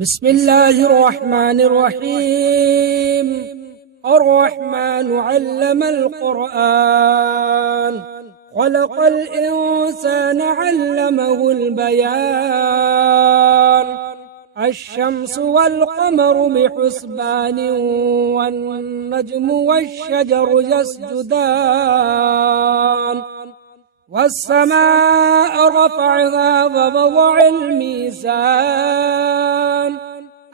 بسم الله الرحمن الرحيم. الرحمن علم القرآن، خلق الإنسان علمه البيان. الشمس والقمر بحسبان، والنجم والشجر يسجدان. والسماء رفعها ووضع الميزان،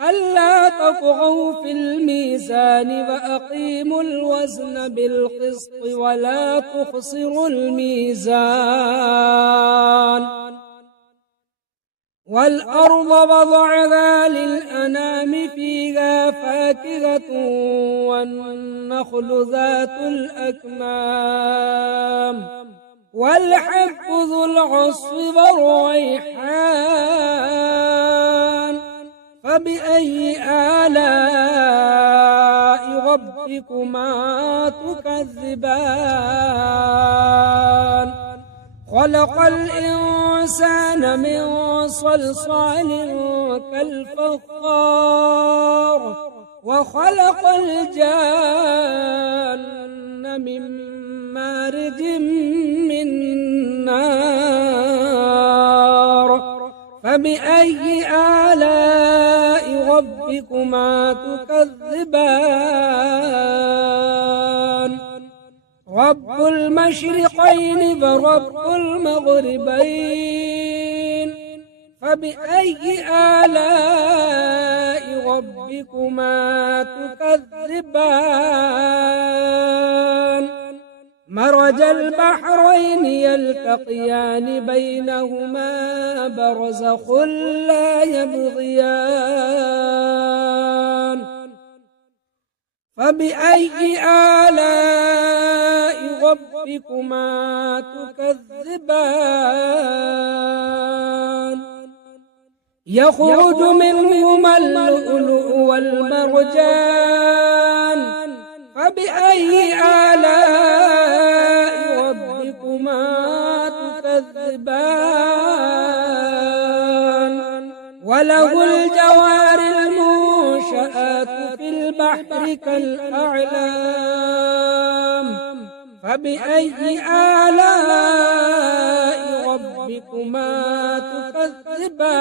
ألا تطغوا في الميزان وأقيموا الوزن بالقسط ولا تخسروا الميزان. والأرض وضعها للأنام، فيها فاكهة والنخل ذات الأكمام، والحب ذو العصف والريحان. فبأي آلاء ربكما تكذبان؟ خلق الإنسان من صلصال كالفخار، وخلق الجان من مارج من نار. فبأي آلاء ربكما تكذبان؟ رب المشرقين ورب المغربين، فبأي آلاء ربكما تكذبان؟ مرج البحرين يلتقيان، بينهما برزخ لا يبغيان. فبأي آلاء ربكما تكذبان؟ يخرج منهما اللؤلؤ والمرجان، فبأي آلاء ربكما تكذبان؟ وله الجوار المنشآت في البحر كالأعلام، فبأي آلاء ربكما تكذبان؟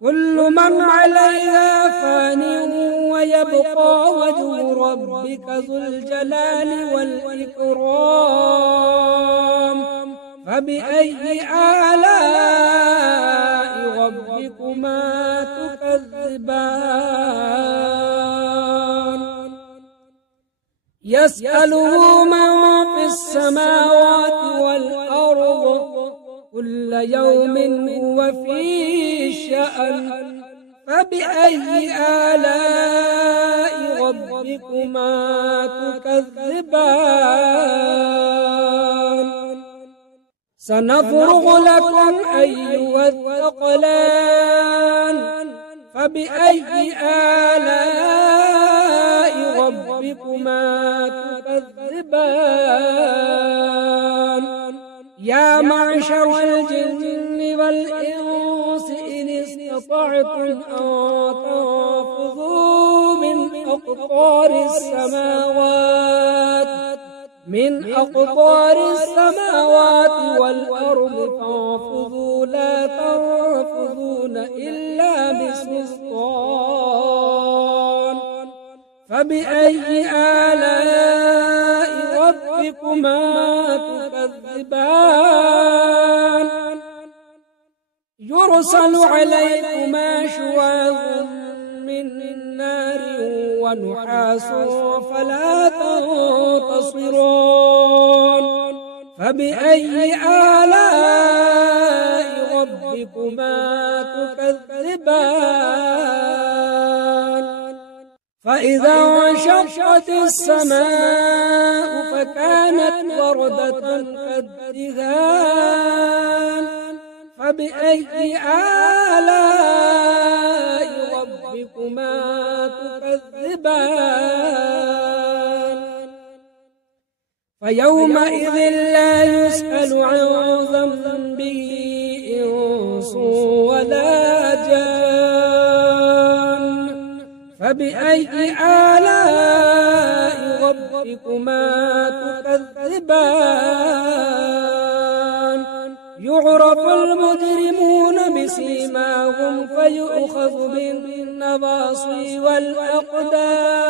كل من عليها فان، ويبقى وجه ربك ذو الجلال والإكرام. فبأي آلاء ربكما تكذبان؟ يسأله من في السماوات والأرض، كل يوم هو في شأن. فبأي آلاء ربكما تكذبان؟ سنفرغ لكم أيها الثقلان، فبأي آلاء ربكما تكذبان؟ يا معشر الجن والإنس إن استطعتم أن تنفذوا من أقطار السماوات والأرض، فانفذوا لا تنفذون إلا بسلطان. فبأي آلاء ربكما تكذبان؟ يرسل عليكما شواظ من نار ونحاس فلا تنتصران. فبأي آلاء ربكما تكذبان؟ فإذا انشقت السماء فكانت وردة كالدهان. فبأي آلاء ربكما تكذبان؟ فيومئذ لا يسأل عن ذنبه إنس فبأي آلاء ربكما تكذبان يعرف المجرمون بسيماهم فيؤخذ بالنواصي والأقدام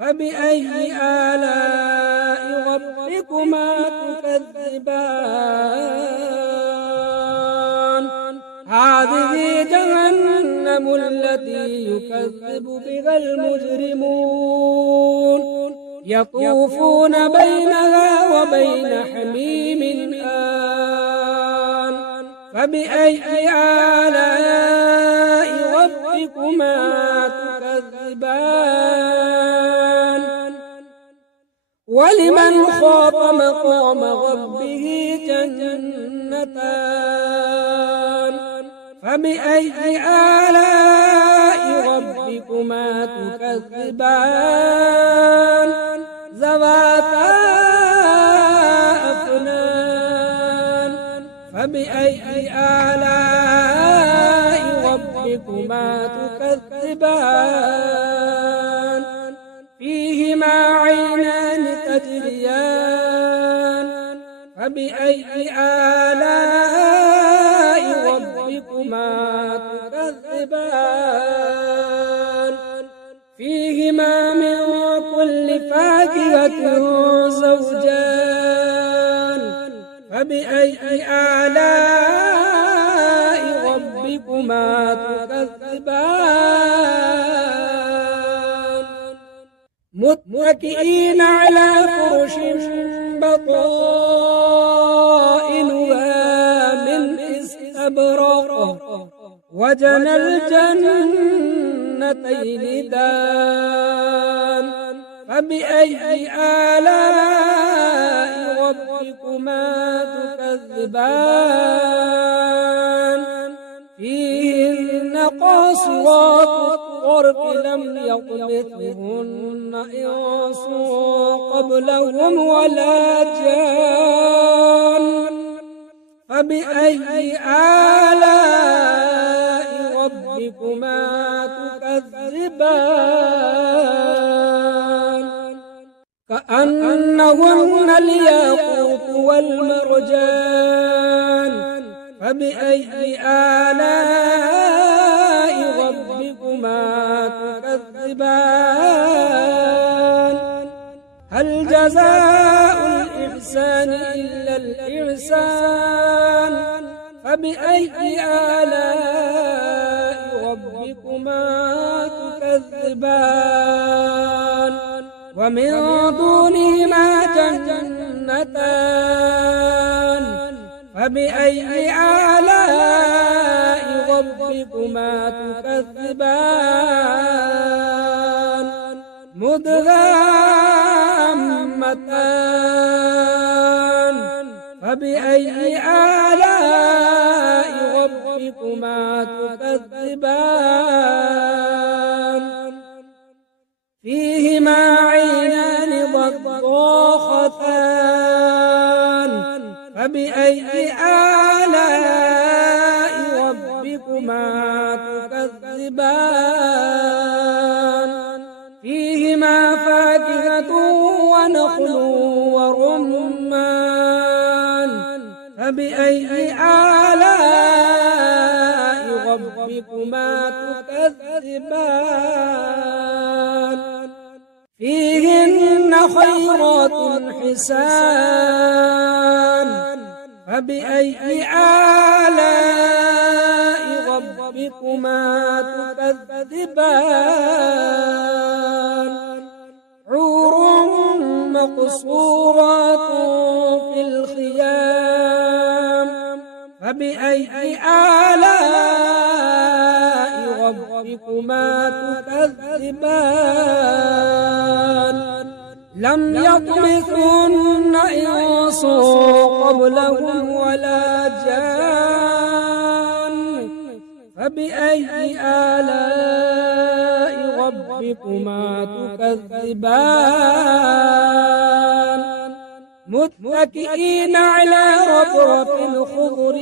فبأي آلاء ربكما تكذبان هذه جهنم التي يكذب بها المجرمون يطوفون بينها وبين حميم آن فبأي آلاء ربكما تكذبان ولمن خاف مقام ربه جنتان فبأي آلاء ربكما تكذبان ذواتا أفنان فبأي آلاء ربكما تكذبان فيهما عينان تجريان فبأي آلاء ربكما تكذبان فيهما من كل فاكهة زوجان فبأي آلاء ربكما تكذبان متكئين على فرش بطائنها من استبرق وجنى الجنتين دان فبأي آلاء ربكما تكذبان فيهن قاصرات الطرف لم يطمثهن إنس قبلهم ولا جان فبأي آلاء ربكما تكذبان كأنهن الياقوت والمرجان فبأي آلاء ربكما تكذبان هل جزاء الإحسان إلا الإحسان فبأي آلاء ربكما تكذبان ومن دونهما جنتان فبأي آلاء ربكما تكذبان مدهامتان فبأي آلاء ربكما تكذبان فيهما عينان ضاختان فبأي آلاء ربكما تكذبان فيهما فاكهة ونخل ورمان فبأي آلاء ربكما تكذبان فيهن خيرات حسان فبأي آلاء ربكما تكذبان حور مقصورات في الخيام فبأي آلاء ربكما تكذبان لم يطمثهن إنس قبلهم ولا جان فبأي آلاء ربكما تكذبان متكئين على رفرف خضر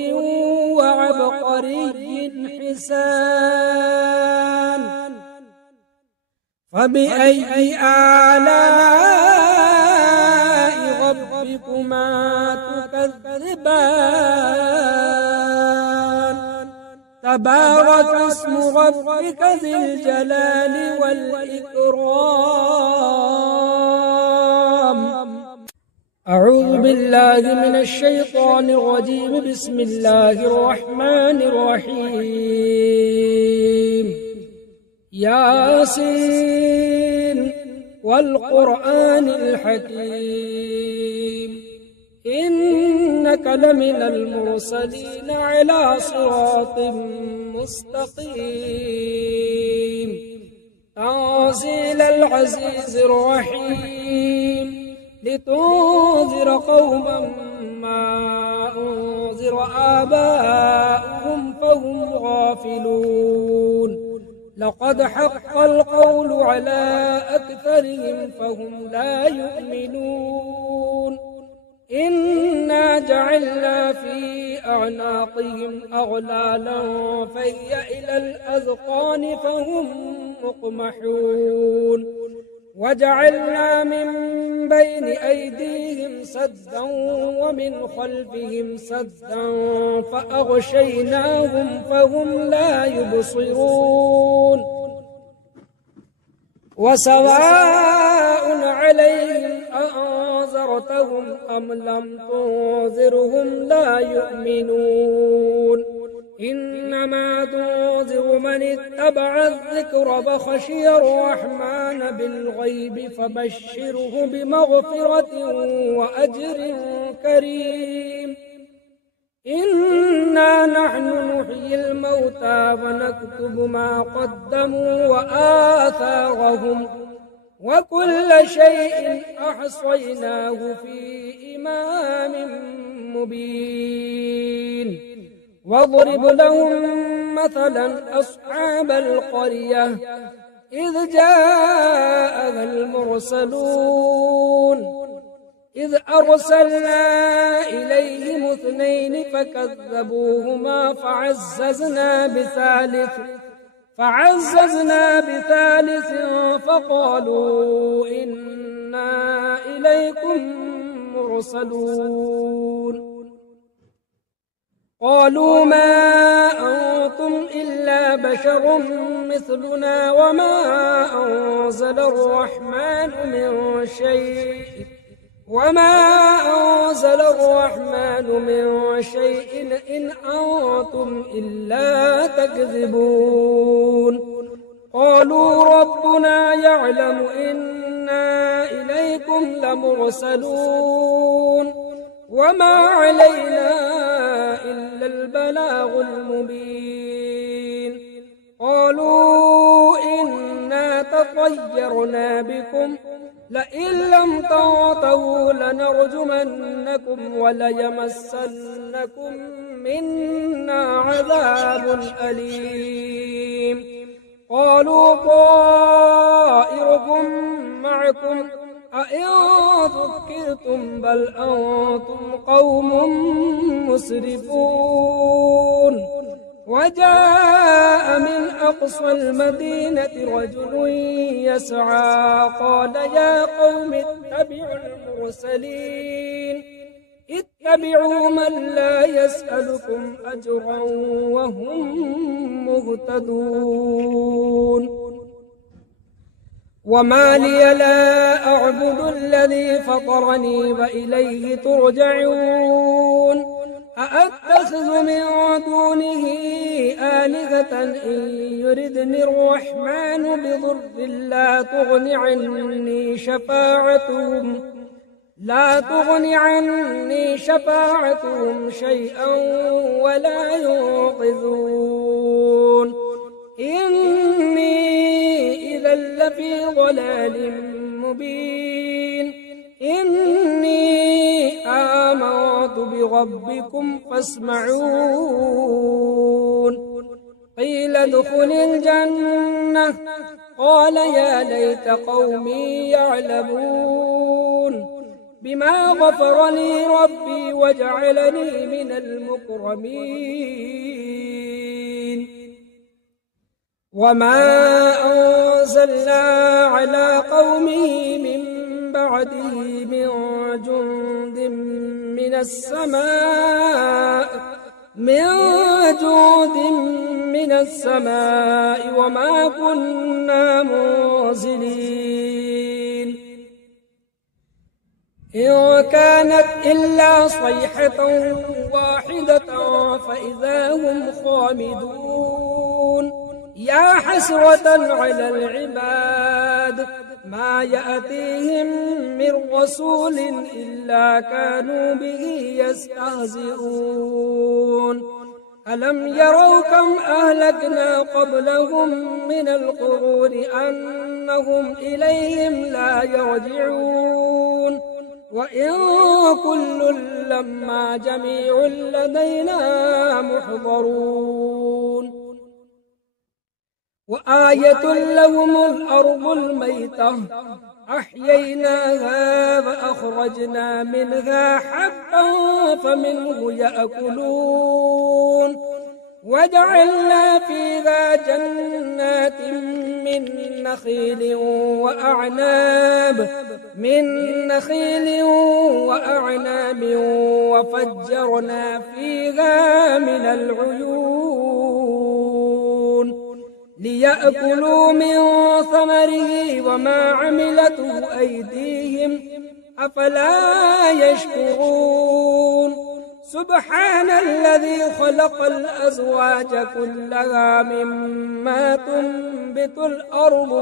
وعبقري حسان فبأي آلاء ربكما تكذبان تبارك اسم ربك ذي الجلال والإكرام. أعوذ بالله من الشيطان الرجيم. بسم الله الرحمن الرحيم. ياسين والقرآن الحكيم إنك لمن المرسلين على صراط مستقيم تنزيل العزيز الرحيم لتنذر قوما ما أنذر آباؤهم فهم غافلون لقد حق القول على أكثرهم فهم لا يؤمنون إنا جعلنا في أعناقهم أغلالا فهي إلى الأذقان فهم مقمحون وجعلنا من بين أيديهم سدا ومن خلفهم سدا فأغشيناهم فهم لا يبصرون وسواء عليهم أأنذرتهم أم لم تنذرهم لا يؤمنون إنما تنذر من اتبع الذكر فخشي الرحمن بالغيب فبشره بمغفرة وأجر كريم. إنا نحن نحيي الموتى ونكتب ما قدموا وآثارهم وكل شيء أحصيناه في إمام مبين. واضرب لهم مثلا أصحاب القرية إذ جاءها المرسلون إذ أرسلنا إليهم 2 فكذبوهما فعززنا بثالث فقالوا إنا إليكم مرسلون قالوا ما أنتم إلا بشر مثلنا وما أنزل الرحمن من شيء إن أنتم إلا تكذبون قالوا ربنا يعلم إنا إليكم لمرسلون وما علينا إلا البلاغ المبين. قالوا إنا تطيرنا بكم لئن لم تنتهوا لنرجمنكم وليمسنكم منا عذاب أليم. قالوا طائركم معكم أئن ذكرتم بل أنتم قوم مسرفون. وجاء من أقصى المدينة رجل يسعى قال يا قوم اتبعوا المرسلين اتبعوا من لا يسألكم أجرا وهم مهتدون. وما لي لا أعبد الذي فطرني وإليه ترجعون أأتخذ من دونه آلهة إن يردني الرحمن بضر لا تغن عني شفاعتهم شيئا ولا ينقذون إني إذا لفي ضلال مبين. إني آمنت بربكم فاسمعون. قيل ادخل الجنة قال يا ليت قومي يعلمون بما غفر لي ربي وجعلني من المكرمين. وما أرسلنا على قومه من بعده من جند من السماء وما كنا منزلين إن كانت إلا صيحة واحدة فإذا هم خامدون يا حسرة على العباد ما يأتيهم من رسول إلا كانوا به يستهزئون ألم يروا كم أهلكنا قبلهم من القرون أنهم إليهم لا يرجعون وإن كل لما جميع لدينا محضرون وآية لهم الأرض الميتة أحييناها فأخرجنا منها حبا فمنه يأكلون وجعلنا فيها جنات من نخيل وأعناب وفجرنا فيها من العيون ليأكلوا من ثمره وما عملته أيديهم أفلا يشكرون سبحان الذي خلق الأزواج كلها مما تنبت الأرض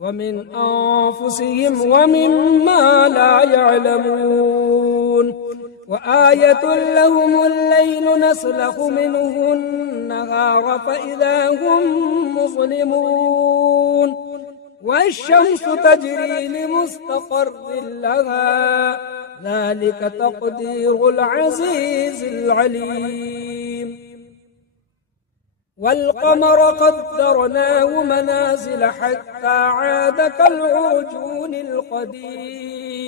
ومن أنفسهم ومما لا يعلمون وآية لهم الليل نسلخ منه النهار فإذا هم مظلمون والشمس تجري لمستقر لها ذلك تقدير العزيز العليم والقمر قدرناه منازل حتى عاد كالعرجون القديم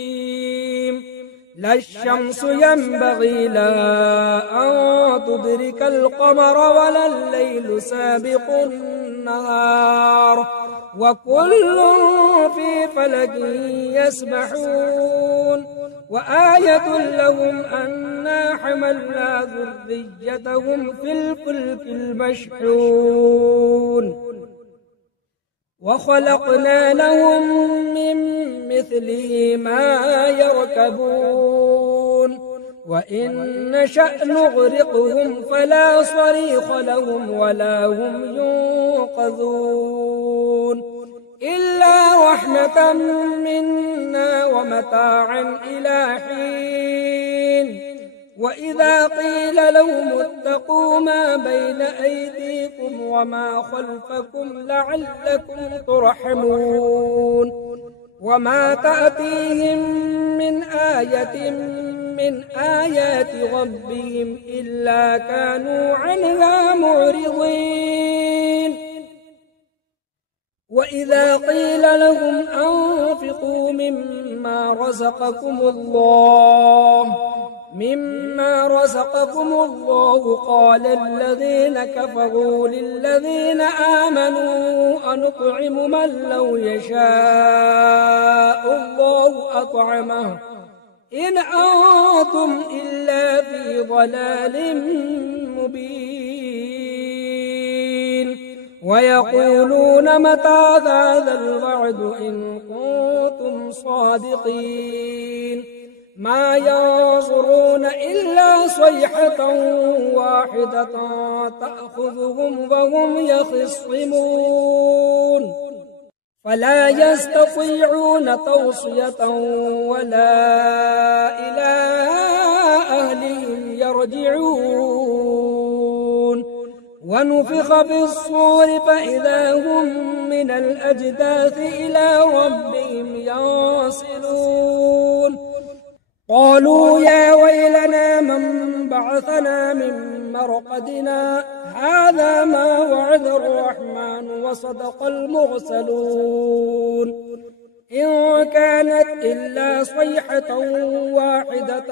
لا الشمس ينبغي لها أن تدرك القمر ولا الليل سابق النهار وكل في فلك يسبحون وآية لهم أنا حملنا ذريتهم في الفلك المشحون وخلقنا لهم من مثله ما يركبون وإن نشأ نغرقهم فلا صريخ لهم ولا هم ينقذون إلا رحمة منا ومتاعا إلى حين وإذا قيل لهم اتقوا ما بين أيديكم وما خلفكم لعلكم ترحمون وما تأتيهم من آية من آيات ربهم إلا كانوا عنها معرضين وإذا قيل لهم أنفقوا مما رزقكم الله قال الذين كفروا للذين آمنوا أنطعم من لو يشاء الله أطعمه إن أنتم إلا في ضلال مبين ويقولون متى هذا الوعد إن كنتم صادقين ما ينظرون إلا صيحة واحدة تأخذهم وهم يخصمون فلا يستطيعون توصية ولا إلى أهلهم يرجعون ونفخ في الصور فإذا هم من الأجداث إلى ربهم ينسلون قالوا يا ويلنا من بعثنا من مرقدنا هذا ما وعد الرحمن وصدق المرسلون إن كانت إلا صيحة واحدة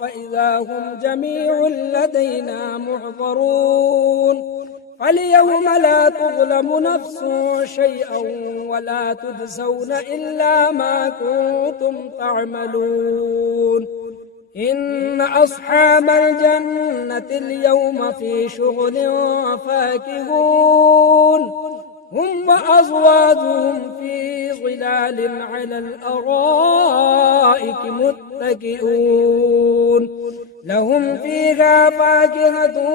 فإذا هم جميع لدينا محضرون فاليوم لا تظلم نفس شيئا ولا تجزون إلا ما كنتم تعملون إن أصحاب الجنة اليوم في شغل فاكهون هم وأزواجهم في ظلال على الأرائك متكئون لهم فيها فاكهة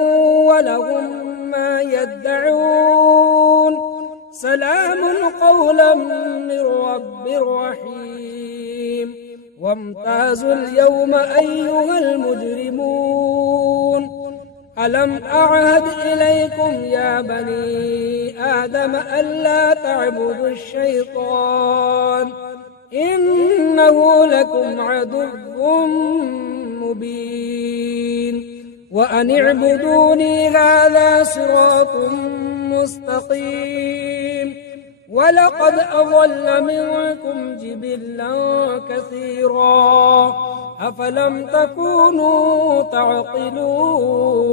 ولهم ما يدعون سلام قولا من رب رحيم وامتازوا اليوم أيها المجرمون ألم أعهد إليكم يا بني آدم ألا تعبدوا الشيطان إنه لكم عدو مبين وأن اعبدوني هذا صراط مستقيم ولقد أضل منكم جبلا كثيرا أفلم تكونوا تعقلون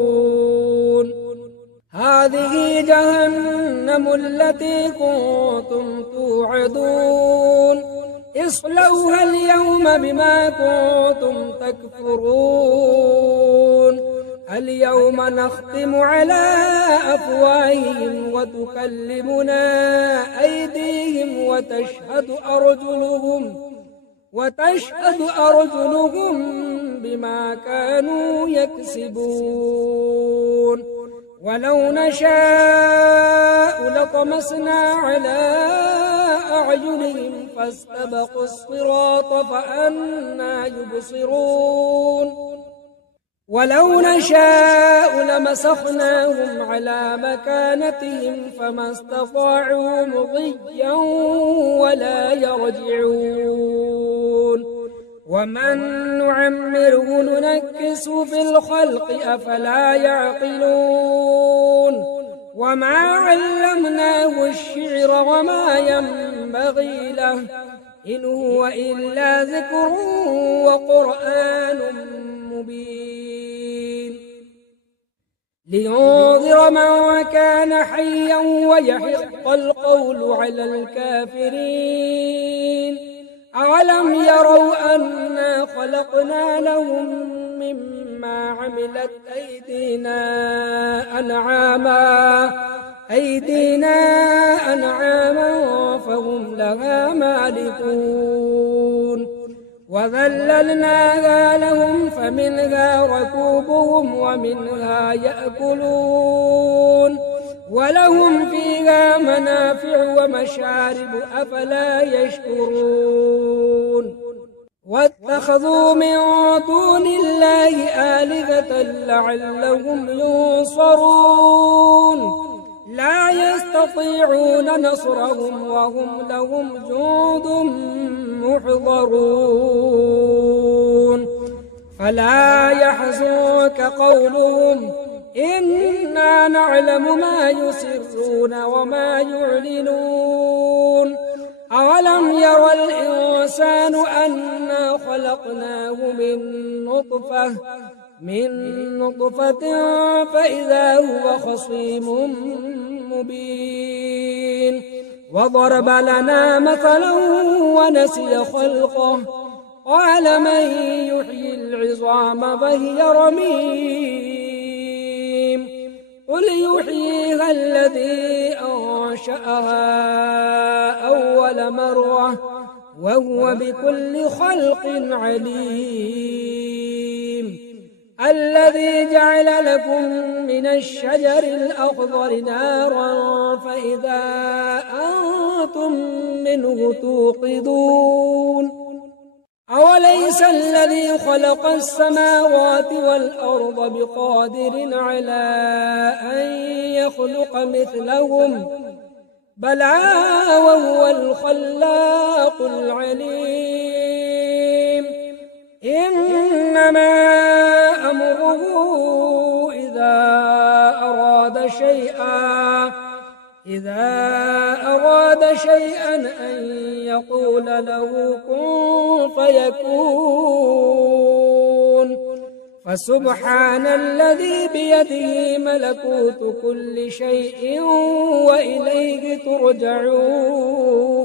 هذه جهنم التي كنتم توعدون اصلوها اليوم بما كنتم تكفرون اليوم نختم على أفواههم وتكلمنا أيديهم وتشهد أرجلهم بما كانوا يكسبون ولو نشاء لطمسنا على أعينهم فاستبقوا الصراط فأنى يبصرون ولو نشاء لمسخناهم على مكانتهم فما استطاعوا مضيا ولا يرجعون ومن نعمره ننكس في الخلق أفلا يعقلون وما علمناه الشعر وما ينبغي له إن هو إلا ذكر وقرآن مبين لينذر من كان حيا ويحق القول على الكافرين أولم يروا أنا خلقنا لهم مما عملت أيدينا أنعاما فهم لها مالكون وذللناها لهم فمنها ركوبهم ومنها يأكلون ولهم فيها منافع ومشارب أفلا يشكرون واتخذوا من دون الله آلهة لعلهم ينصرون لا يستطيعون نصرهم وهم لهم جند محضرون فلا يحزنك قولهم إنا نعلم ما يسرون وما يعلنون أولم يرى الإنسان أنا خلقناه من نطفة فإذا هو خصيم مبين وضرب لنا مثلا ونسي خلقه قال من يحيي العظام فهي رميم قل يحييها الذي أنشأها أول مرة وهو بكل خلق عليم الذي جعل لكم من الشجر الأخضر نارا فإذا أنتم منه توقدون أوليس الذي خلق السماوات والأرض بقادر على أن يخلق مثلهم بلى وهو الخلاق العليم إنما أمره إذا أراد شيئا أن يقول له كن فيكون فسبحان الذي بيده ملكوت كل شيء وإليه ترجعون.